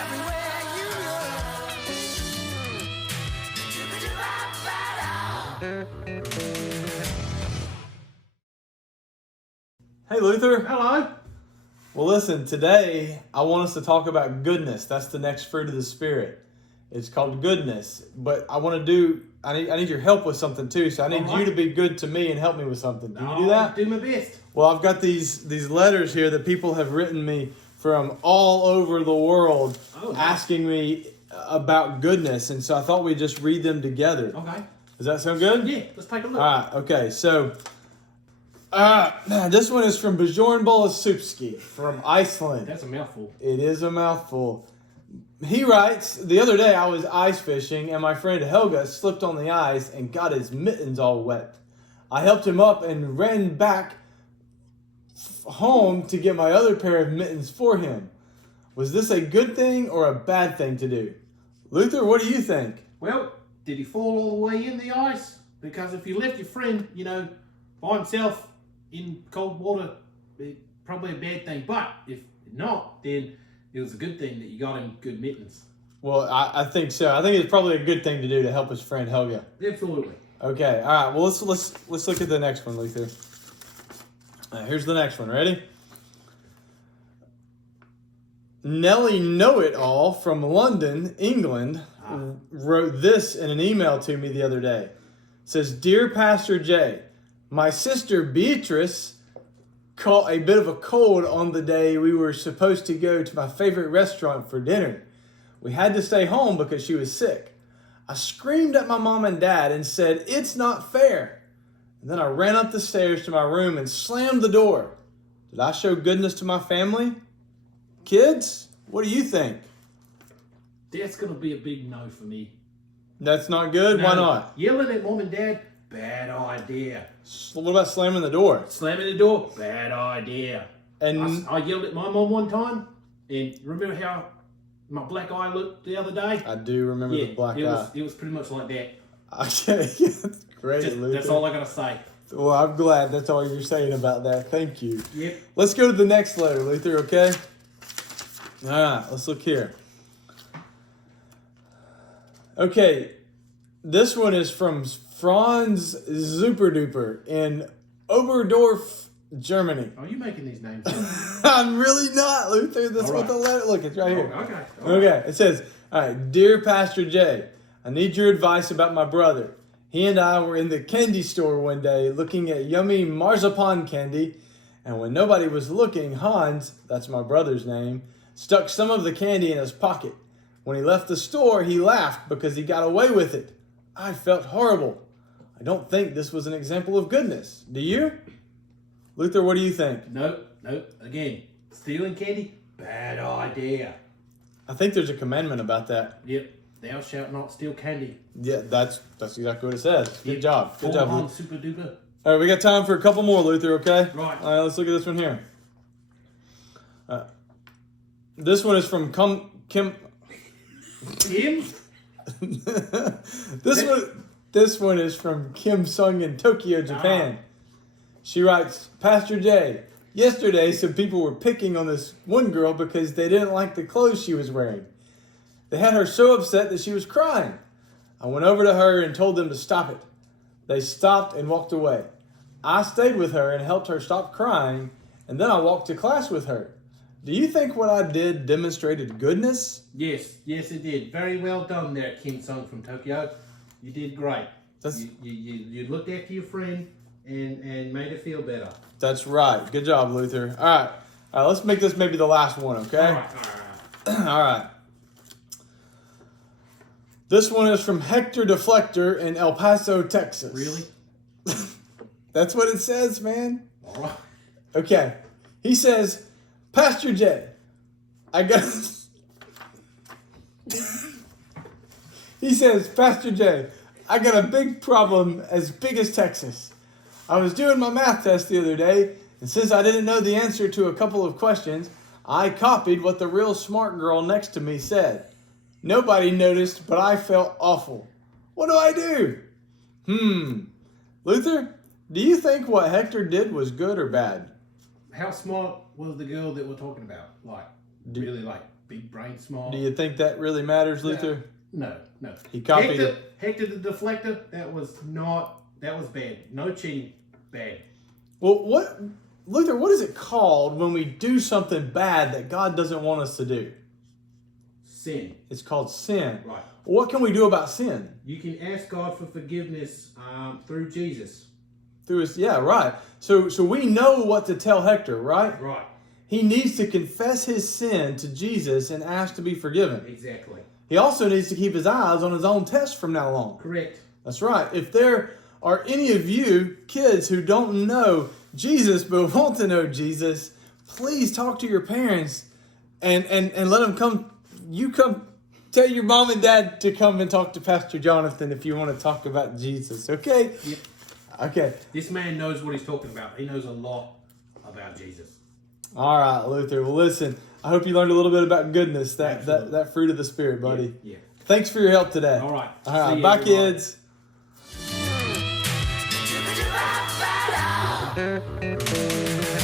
everywhere you look. Hey, Luther. Hello. Well, listen, today I want us to talk about goodness. That's the next fruit of the Spirit. It's called goodness. But I need your help with something too. So I need you to be good to me and help me with something. Can you do that? I'll do my best. Well, I've got these letters here that people have written me from all over the world asking me about goodness. And so I thought we'd just read them together. Okay. Does that sound good? Yeah, let's take a look. All right, okay. So this one is from Bjorn Bolasupski from Iceland. That's a mouthful. It is a mouthful. He writes, the other day I was ice fishing and my friend Helga slipped on the ice and got his mittens all wet. I helped him up and ran back home to get my other pair of mittens for him. Was this a good thing or a bad thing to do? Luther, what do you think? Well, did he fall all the way in the ice? Because if you left your friend, by himself in cold water, probably a bad thing. But if not, then it was a good thing that you got him good mittens. Well, I think so. I think it's probably a good thing to do to help his friend Helga. Absolutely. Okay, all right. Well, let's look at the next one, Luther. Here's the next one. Ready? Nellie Know-It-All from London, England, wrote this in an email to me the other day. It says, Dear Pastor Jay, my sister Beatrice caught a bit of a cold on the day we were supposed to go to my favorite restaurant for dinner. We had to stay home because she was sick. I screamed at my mom and dad and said, it's not fair. And then I ran up the stairs to my room and slammed the door. Did I show goodness to my family? Kids, what do you think? That's going to be a big no for me. That's not good? No. Why not? Yelling at mom and dad, bad idea. What about slamming the door? Slamming the door, bad idea. And I yelled at my mom one time, and remember how my black eye looked the other day? I do remember the black eye. It was pretty much like that. Okay, that's great, Luther. That's all I got to say. Well, I'm glad that's all you're saying about that. Thank you. Yep. Let's go to the next letter, Luther, okay? All right, let's look here. Okay, this one is from Franz Superduper in Oberdorf, Germany. Are you making these names? I'm really not, Luther. That's All what the right. letter. Look, it's right here. Okay. Okay, it says, all right, Dear Pastor Jay, I need your advice about my brother. He and I were in the candy store one day looking at yummy marzipan candy, and when nobody was looking, Hans, that's my brother's name, stuck some of the candy in his pocket. When he left the store, he laughed because he got away with it. I felt horrible. I don't think this was an example of goodness. Do you? Luther, what do you think? Nope. Again, stealing candy, bad idea. I think there's a commandment about that. Yep. Thou shalt not steal candy. Yeah, that's exactly what it says. Good job. Good job. On super duper. All right, we got time for a couple more, Luther, okay? Right. All right, let's look at this one here. This one is from Kim. Kim? This one is from Kim Sung in Tokyo, Japan. She writes, Pastor Jay, yesterday some people were picking on this one girl because they didn't like the clothes she was wearing. They had her so upset that she was crying. I went over to her and told them to stop it. They stopped and walked away. I stayed with her and helped her stop crying, and then I walked to class with her. Do you think what I did demonstrated goodness? Yes, it did. Very well done there, Kim Sung from Tokyo. You did great. You looked after your friend and made her feel better. That's right. Good job, Luther. All right, let's make this maybe the last one, okay? All right. All right. This one is from Hector Deflector in El Paso, Texas. Really? That's what it says, man. All right. Okay. He says, Pastor Jay, He says, Pastor Jay, I got a big problem as big as Texas. I was doing my math test the other day, and since I didn't know the answer to a couple of questions, I copied what the real smart girl next to me said. Nobody noticed, but I felt awful. What do I do? Luther, do you think what Hector did was good or bad? How smart was the girl that we're talking about? Like, really like big brain smart. Do you think that really matters, Luther? No. He copied it. Hector the deflector, that was bad. No cheating, bad. Well, Luther, what is it called when we do something bad that God doesn't want us to do? Sin. It's called sin. Right. What can we do about sin? You can ask God for forgiveness through Jesus. Through his, yeah, right. So we know what to tell Hector, right? Right. He needs to confess his sin to Jesus and ask to be forgiven. Exactly. He also needs to keep his eyes on his own test from now on. Correct. That's right. If there are any of you kids who don't know Jesus but want to know Jesus, please talk to your parents and let them come. You come tell your mom and dad to come and talk to Pastor Jonathan if you want to talk about Jesus. Okay? Yep. Okay. This man knows what he's talking about. He knows a lot about Jesus. All right, Luther. Well, listen, I hope you learned a little bit about goodness, that Absolutely. fruit of the Spirit, buddy. Yeah. Thanks for your help today. All right. All right. See you, Bye, everyone. kids.